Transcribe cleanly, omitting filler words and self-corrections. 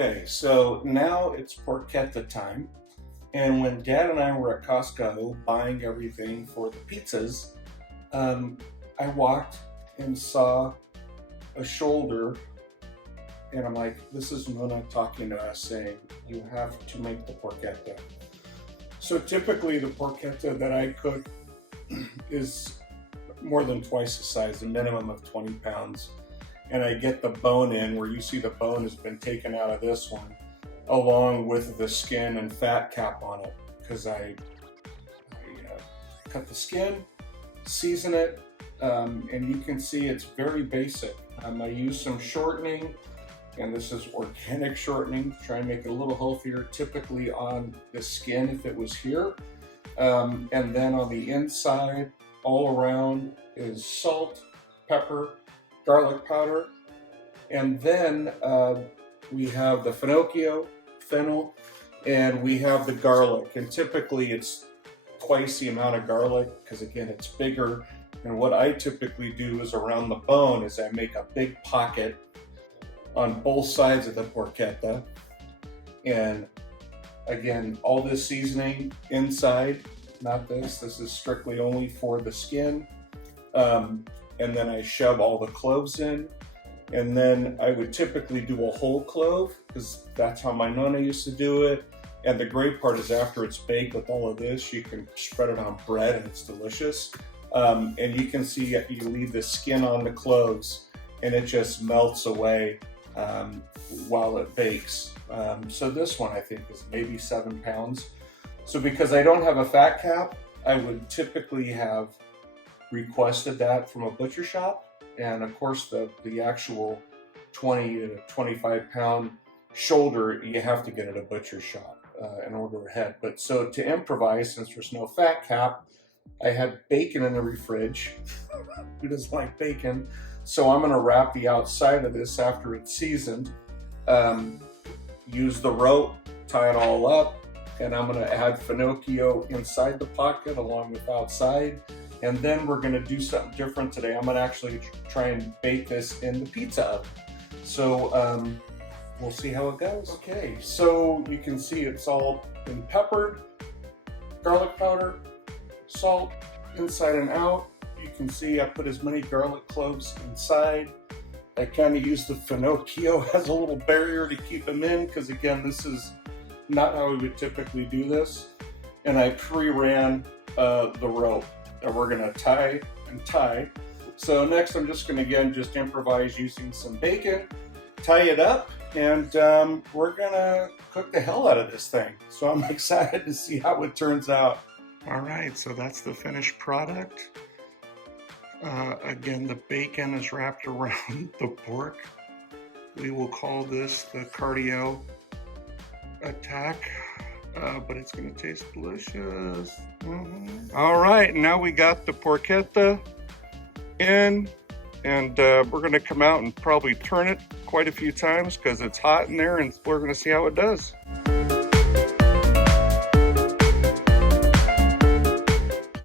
Okay, so now it's porchetta time. And when Dad and I were at Costco buying everything for the pizzas, I walked and saw a shoulder, and I'm like, this is Mona talking to us saying, you have to make the porchetta. So typically the porchetta that I cook is more than twice the size, a minimum of 20 pounds. And I get the bone in where you see the bone has been taken out of this one, along with the skin and fat cap on it, because I cut the skin, season it, and you can see it's very basic. I use some shortening, and this is organic shortening, try and make it a little healthier, typically on the skin if it was here. And then on the inside, all around, is salt, pepper, garlic powder, and then we have the fennel, and we have the garlic. And typically it's twice the amount of garlic because again it's bigger. And what I typically do is around the bone is I make a big pocket on both sides of the porchetta. And again, all this seasoning inside, not this. This is strictly only for the skin. And then I shove all the cloves in. And then I would typically do a whole clove because that's how my nonna used to do it. And the great part is after it's baked with all of this, you can spread it on bread and it's delicious. And you can see you leave the skin on the cloves and it just melts away while it bakes. So this one I think is maybe 7 pounds. So because I don't have a fat cap, I would typically have requested that from a butcher shop. And of course the actual 20 to 25 pound shoulder, you have to get at a butcher shop in order ahead. But so to improvise, since there's no fat cap, I had bacon in the fridge. Who doesn't like bacon? So I'm gonna wrap the outside of this after it's seasoned, use the rope, tie it all up, and I'm gonna add finocchio inside the pocket along with outside. And then we're gonna do something different today. I'm gonna actually try and bake this in the pizza oven. So we'll see how it goes. Okay, so you can see it's all been peppered, garlic powder, salt, inside and out. You can see I put as many garlic cloves inside. I kind of use the finocchio as a little barrier to keep them in, because again, this is not how we would typically do this. And I pre-ran the rope that we're gonna tie and tie. So next I'm just gonna again just improvise using some bacon, tie it up, and we're gonna cook the hell out of this thing. So I'm excited to see how it turns out. All right, so that's the finished product. Again, the bacon is wrapped around the pork. We will call this the cardio attack. But it's gonna taste delicious. All right, now we got the porchetta in, and we're gonna come out and probably turn it quite a few times because it's hot in there, and we're gonna see how it does.